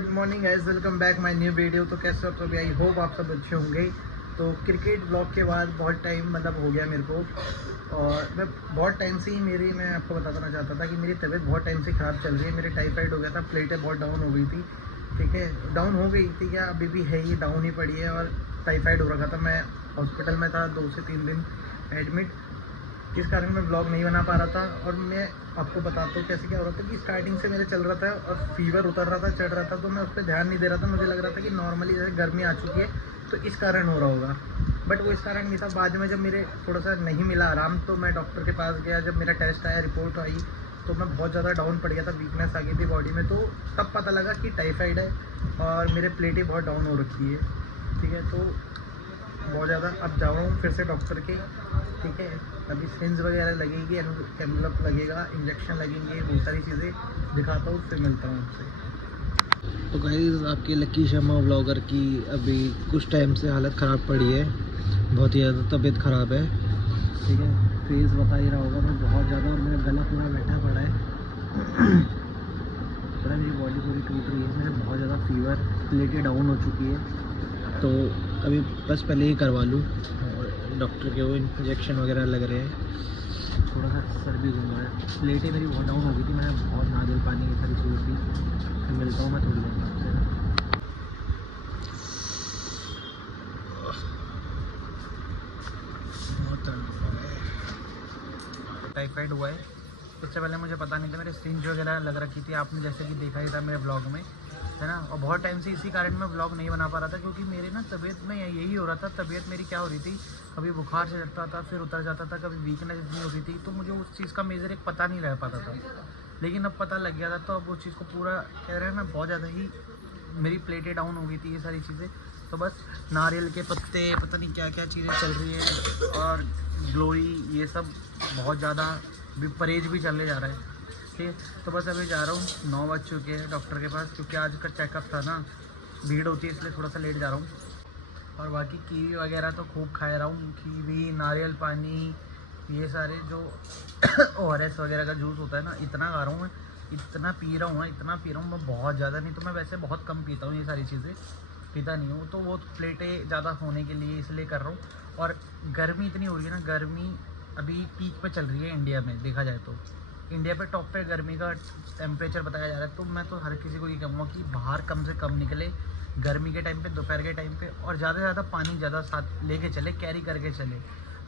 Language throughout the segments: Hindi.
Good morning guys, welcome back my new video. तो कैसे हो तो आई होप आप सब अच्छे होंगे। तो क्रिकेट ब्लॉग के बाद बहुत टाइम हो गया मेरे को, और मैं बहुत टाइम से ही मैं आपको बताना चाहता था कि मेरी तबीयत बहुत टाइम से ख़राब चल रही है। मेरे टाइफाइड हो गया था, प्लेटें बहुत डाउन हो गई थी। ठीक है, डाउन हो गई थी क्या, अभी भी है ही, डाउन ही पड़ी है। और टाइफाइड हो रखा था, मैं हॉस्पिटल में था 2 से 3 दिन एडमिट, किस कारण मैं ब्लॉग नहीं बना पा रहा था। और मैं आपको बताता हूँ कैसे क्या हो रहा था कि स्टार्टिंग से मेरे चल रहा था और फीवर उतर रहा था, चढ़ रहा था, तो मैं उस पर ध्यान नहीं दे रहा था। मुझे लग रहा था कि नॉर्मली जैसे गर्मी आ चुकी है तो इस कारण हो रहा होगा, बट वो इस कारण नहीं था। बाद में जब मेरे थोड़ा सा नहीं मिला आराम, तो मैं डॉक्टर के पास गया। जब मेरा टेस्ट आया, रिपोर्ट आई, तो मैं बहुत ज़्यादा डाउन पड़ गया था, वीकनेस आ गई थी बॉडी में। तो तब पता लगा कि टाइफाइड है और मेरे प्लेटें बहुत डाउन हो रखी है। ठीक है, तो बहुत ज़्यादा अब जा रहा हूँ फिर से डॉक्टर के। ठीक है, अभी सिरिंज वगैरह लगेगी, एनवलप लगेगा, इंजेक्शन लगेंगे, बहुत सारी चीज़ें दिखाता हूँ, फिर मिलता हूँ आपसे। तो गाइस, आपके लकी शर्मा व्लॉगर की अभी कुछ टाइम से हालत ख़राब पड़ी है, बहुत ही ज़्यादा तबीयत ख़राब है। ठीक है, फेस बता ही रहा होगा मैं बहुत ज़्यादा, और मेरा गला पूरा बैठा पड़ा है। पूरा मेरी बॉडी पूरी टूट रही है, मेरे बहुत ज़्यादा फीवर, प्लेटें डाउन हो चुकी है। तो अभी बस पहले ही करवा लूँ, और डॉक्टर के वो इंजेक्शन वगैरह लग रहे हैं। थोड़ा सा सर भी घूम रहा है, प्लेटें मेरी बहुत डाउन हो गई थी, मैंने बहुत नारियल पानी की सारी चीज़ थी। फिर मिलता हूँ मैं थोड़ी देर बाद से। बहुत टाइफाइड हुआ है, इससे पहले मुझे पता नहीं था, मेरे सिरिंज वगैरह लग रखी थी, आपने जैसे कि देखा ही था मेरे ब्लॉग में, है ना। और बहुत टाइम से इसी कारण मैं ब्लॉग नहीं बना पा रहा था, क्योंकि मेरे ना तबीयत में यही हो रहा था। तबीयत मेरी क्या हो रही थी, कभी बुखार से चढ़ता था, फिर उतर जाता था, कभी वीकनेस इतनी होती थी, तो मुझे उस चीज़ का मेजर एक पता नहीं रह पाता था। लेकिन अब पता लग गया था, तो अब उस चीज़ को पूरा कह रहे हैं ना, बहुत ज़्यादा ही मेरी प्लेटें डाउन हो गई थी, ये सारी चीज़ें। तो बस नारियल के पत्ते, पता नहीं क्या क्या चीज़ें चल रही हैं, और ग्लोरी, ये सब बहुत ज़्यादा भी परहेज भी चलने जा रहा है। ठीक है, तो बस अभी जा रहा हूँ, 9 बज चुके हैं डॉक्टर के पास, क्योंकि आज का चेकअप था ना, भीड़ होती है इसलिए थोड़ा सा लेट जा रहा हूँ। और बाकी कीवी वगैरह तो खूब खा रहा हूँ, कीवी, नारियल पानी, ये सारे जो ORS वगैरह का जूस होता है ना, इतना खा रहा हूँ मैं, इतना पी रहा हूँ ना, इतना पी रहा हूँ मैं, बहुत ज़्यादा नहीं तो मैं वैसे बहुत कम पीता हूँ, ये सारी चीज़ें पीता नहीं हूँ। तो वो प्लेटें ज़्यादा होने के लिए इसलिए कर रहा हूँ। और गर्मी इतनी हो रही है ना, गर्मी अभी पीक पे चल रही है इंडिया में, देखा जाए तो इंडिया पे टॉप पे गर्मी का टेम्परेचर बताया जा रहा है। तो मैं तो हर किसी को ये कहूँगा कि बाहर कम से कम निकले गर्मी के टाइम पे, दोपहर के टाइम पे, और ज़्यादा से ज़्यादा पानी ज़्यादा साथ लेके चले, कैरी करके चले,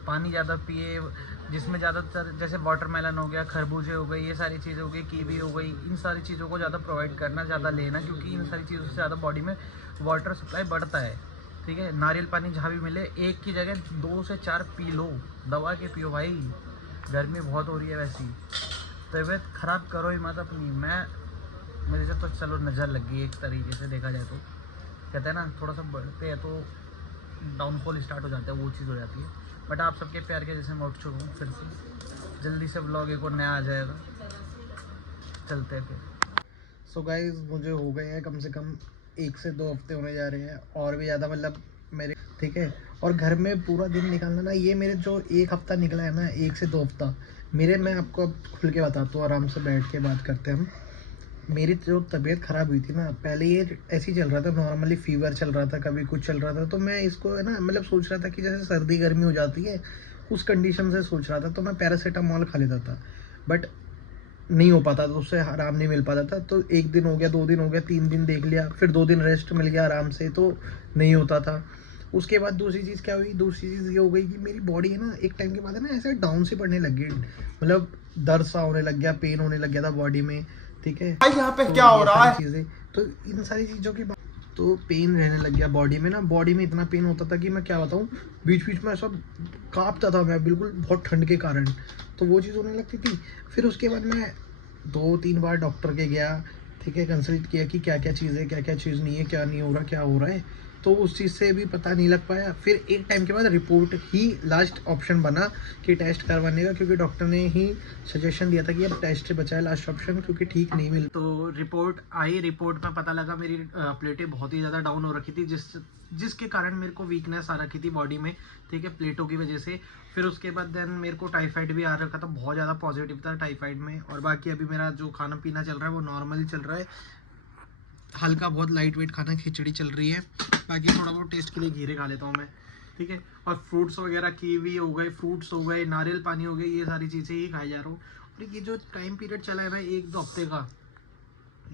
पानी ज़्यादा पिए, जिसमें ज़्यादातर जैसे वाटरमेलन हो गया, खरबूजे हो गए, ये सारी चीज़ें हो गई, कीवी हो गई, इन सारी चीज़ों को ज़्यादा प्रोवाइड करना, ज़्यादा लेना, क्योंकि इन सारी चीज़ों से ज़्यादा बॉडी में वाटर सप्लाई बढ़ता है। ठीक है, नारियल पानी जहाँ भी मिले, एक की जगह 2 से 4 पी लो, दबा के पियो भाई, गर्मी बहुत हो रही है वैसी। तबीयत ख़राब करो ही मत अपनी। मेरे से तो चलो नज़र लग गई एक तरीके से, देखा जाए तो कहते हैं ना, थोड़ा सा बढ़ते हैं तो डाउनफॉल स्टार्ट हो जाता है, वो चीज़ हो जाती है। बट आप सबके प्यार के जैसे मैं उठ चुका हूँ, फिर से जल्दी से ब्लॉग एक और नया आ जाएगा, चलते हैं फिर। सो गाइस, मुझे हो गए हैं कम से कम 1 से 2 हफ्ते होने जा रहे हैं, और भी ज़्यादा मेरे। ठीक है, और घर में पूरा दिन निकालना ना, ये मेरे जो 1 हफ़्ता निकला है ना, 1 से 2 हफ़्ता मेरे, मैं आपको अब खुल के बताता हूँ, आराम से बैठ के बात करते हैं हम। मेरी जो तबीयत ख़राब हुई थी ना, पहले ये ऐसे ही चल रहा था, नॉर्मली फ़ीवर चल रहा था, कभी कुछ चल रहा था, तो मैं इसको है ना, सोच रहा था कि जैसे सर्दी गर्मी हो जाती है, उस कंडीशन से सोच रहा था, तो मैं पैरासीटामॉल खा लेता था। बट नहीं हो पाता था, उससे आराम नहीं मिल पाता था। तो 1 दिन हो गया, 2 दिन हो गया, 3 दिन देख लिया, फिर 2 दिन रेस्ट मिल गया आराम से, तो नहीं होता था। उसके बाद दूसरी चीज़ क्या हुई, दूसरी चीज़ ये हो गई कि मेरी बॉडी है ना, एक टाइम के बाद है ना, ऐसे डाउन सी पड़ने लग गई, दर्द सा होने लग गया, पेन होने लग गया था बॉडी में। ठीक है, भाई यहाँ पे तो क्या हो ये रहा सारी है। चीज़ें, तो इन सारी चीज़ों की तो पेन रहने लग गया बॉडी में ना, बॉडी में इतना पेन होता था कि मैं क्या बताऊँ, बीच बीच में ऐसा काँपता था मैं बिल्कुल, बहुत ठंड के कारण, तो वो चीज़ होने लगती थी। फिर उसके बाद मैं 2-3 बार डॉक्टर के गया। ठीक है, कंसल्ट किया कि क्या क्या चीज़ है, क्या क्या चीज़ नहीं है, क्या नहीं हो रहा, क्या हो रहा है, तो उस चीज़ से भी पता नहीं लग पाया। फिर एक टाइम के बाद रिपोर्ट ही लास्ट ऑप्शन बना कि टेस्ट करवाने का, क्योंकि डॉक्टर ने ही सजेशन दिया था कि अब टेस्ट से बचा है लास्ट ऑप्शन, क्योंकि ठीक नहीं मिल। तो रिपोर्ट आई, रिपोर्ट में पता लगा मेरी प्लेटें बहुत ही ज़्यादा डाउन हो रखी थी, जिसके कारण मेरे को वीकनेस आ रखी थी बॉडी में। ठीक है, प्लेटों की वजह से। फिर उसके बाद देन मेरे को टाइफाइड भी आ रखा था, बहुत ज़्यादा पॉजिटिव था टाइफाइड में। और बाकी अभी मेरा जो खाना पीना चल रहा है वो नॉर्मली चल रहा है। हल्का बहुत लाइट वेट खाना, खिचड़ी चल रही है, बाकी थोड़ा बहुत टेस्ट के लिए घीरे खा लेता हूँ मैं, ठीक है। और फ्रूट्स वगैरह, कीवी हो गए, फ्रूट्स हो गए, नारियल पानी हो गई, ये सारी चीज़ें ही खाई जा रहा हूँ। और ये जो टाइम पीरियड चला है ना 1-2 हफ्ते का,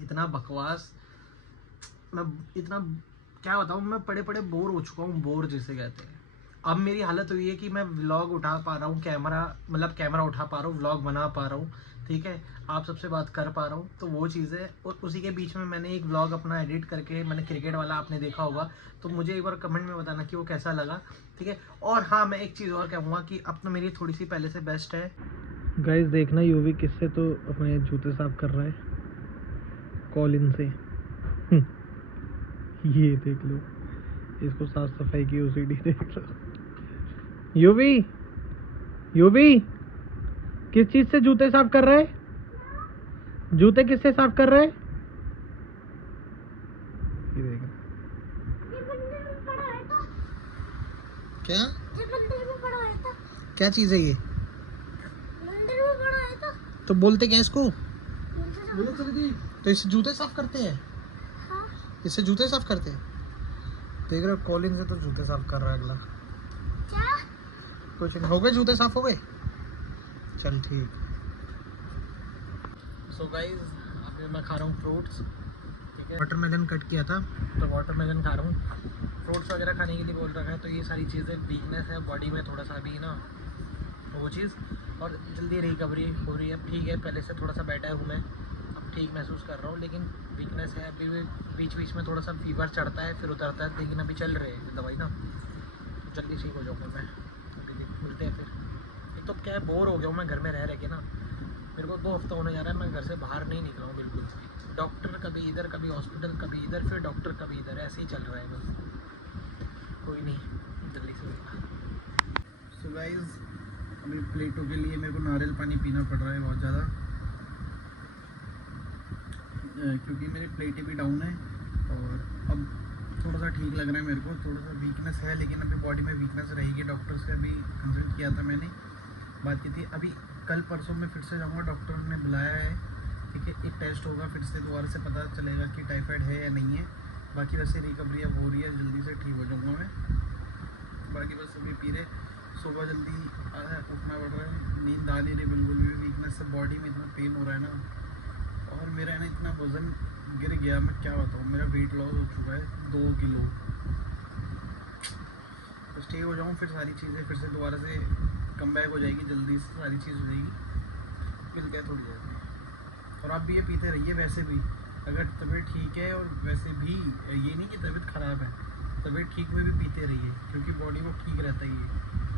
इतना बकवास, मैं इतना क्या बताऊँ, मैं पड़े पड़े बोर हो चुका हूँ, बोर जिसे कहते हैं। अब मेरी हालत हुई है कि मैं व्लॉग उठा पा रहा हूँ, कैमरा उठा पा रहा हूँ, व्लॉग बना पा रहा हूँ, ठीक है, आप सबसे बात कर पा रहा हूँ, तो वो चीज़ है। और उसी के बीच में मैंने एक व्लॉग अपना एडिट करके, मैंने क्रिकेट वाला, आपने देखा होगा, तो मुझे एक बार कमेंट में बताना कि वो कैसा लगा, ठीक है। और हाँ, मैं एक चीज़ और कहूँगा कि अब तो मेरी थोड़ी सी पहले से बेस्ट है। गाइस देखना, यूवी किससे तो अपने जूते साफ कर रहा है, कॉलिन से। ये देख लो, इसको साफ सफाई की ओसीडी देख लो। यूवी, यूवी किस चीज से जूते साफ कर रहा है? जूते किससे साफ कर रहा है? ये देखो। क्या? ये मंदिर में पड़ा है था। क्या चीज है ये? मंदिर में पड़ा है था। तो बोलते क्या इसको? तो इससे जूते साफ करते हैं? हाँ। इससे जूते साफ करते हैं? देख रहे हो, कॉलिंग से तो जूते साफ कर रहा है अगला। क्या? कुछ नहीं, हो गए जूते साफ, हो गए, चल ठीक। सो गाइस, अभी मैं खा रहा हूँ फ्रूट्स, ठीक है। वाटरमेलन कट किया था, तो वाटरमेलन खा रहा हूँ। फ्रूट्स वगैरह खाने के लिए बोल रखा है, तो ये सारी चीज़ें, वीकनेस है बॉडी में थोड़ा सा अभी ना, वो चीज़, और जल्दी रिकवरी हो रही है, ठीक है, पहले से थोड़ा सा बेटर हूँ मैं, अब ठीक महसूस कर रहा हूँ, लेकिन वीकनेस है अभी भी, बीच बीच में थोड़ा सा फीवर चढ़ता है फिर उतरता है, लेकिन अभी चल रहे हैं दवाई ना, तो जल्दी ठीक हो जाऊँगा मैं। अभी मिलते हैं फिर। एक तो क्या है, बोर हो गया हूँ मैं घर में रह के ना, मेरे को 2 हफ्ता होने जा रहा है, मैं घर से बाहर नहीं निकला हूँ बिल्कुल भी। डॉक्टर कभी इधर, कभी हॉस्पिटल, कभी इधर, फिर डॉक्टर, कभी इधर, ऐसे ही चल रहा है बस। कोई नहीं, जल्दी से होगा। सो गाइस, अभी प्लेटों के लिए मेरे को नारियल पानी पीना पड़ रहा है बहुत ज़्यादा, क्योंकि मेरी प्लेटें भी डाउन है, और अब थोड़ा सा ठीक लग रहा है मेरे को, थोड़ा सा वीकनेस है, लेकिन अभी बॉडी में वीकनेस रहेगी। डॉक्टर से अभी कंसल्ट किया था मैंने, बात की थी, अभी कल परसों में फिर से जाऊंगा, डॉक्टर ने बुलाया है, ठीक है। एक टेस्ट होगा फिर से, दोबारा से पता चलेगा कि टाइफाइड है या नहीं है। बाकी वैसे रिकवरी अब हो रही है, जल्दी से ठीक हो जाऊंगा मैं। बाकी बस अभी पी रहे, सुबह जल्दी उठना पड़ रहा है, नींद आ नहीं रही बिल्कुल भी, वीकनेस से बॉडी में इतना पेन हो रहा है ना, और मेरा है ना इतना वज़न गिर गया, मैं क्या बताऊँ, मेरा वेट लॉस हो चुका है 2 किलो। बस ठीक हो जाऊँ, फिर सारी चीज़ें फिर से दोबारा से कम बैक हो जाएगी, जल्दी से सारी चीज़ हो जाएगी। मिलते हैं थोड़ी देर में। और आप भी ये पीते रहिए, वैसे भी अगर तबीयत ठीक है, और वैसे भी ये नहीं कि तबीयत ख़राब है, तबीयत ठीक में भी पीते रहिए, क्योंकि बॉडी को ठीक रहता ही है।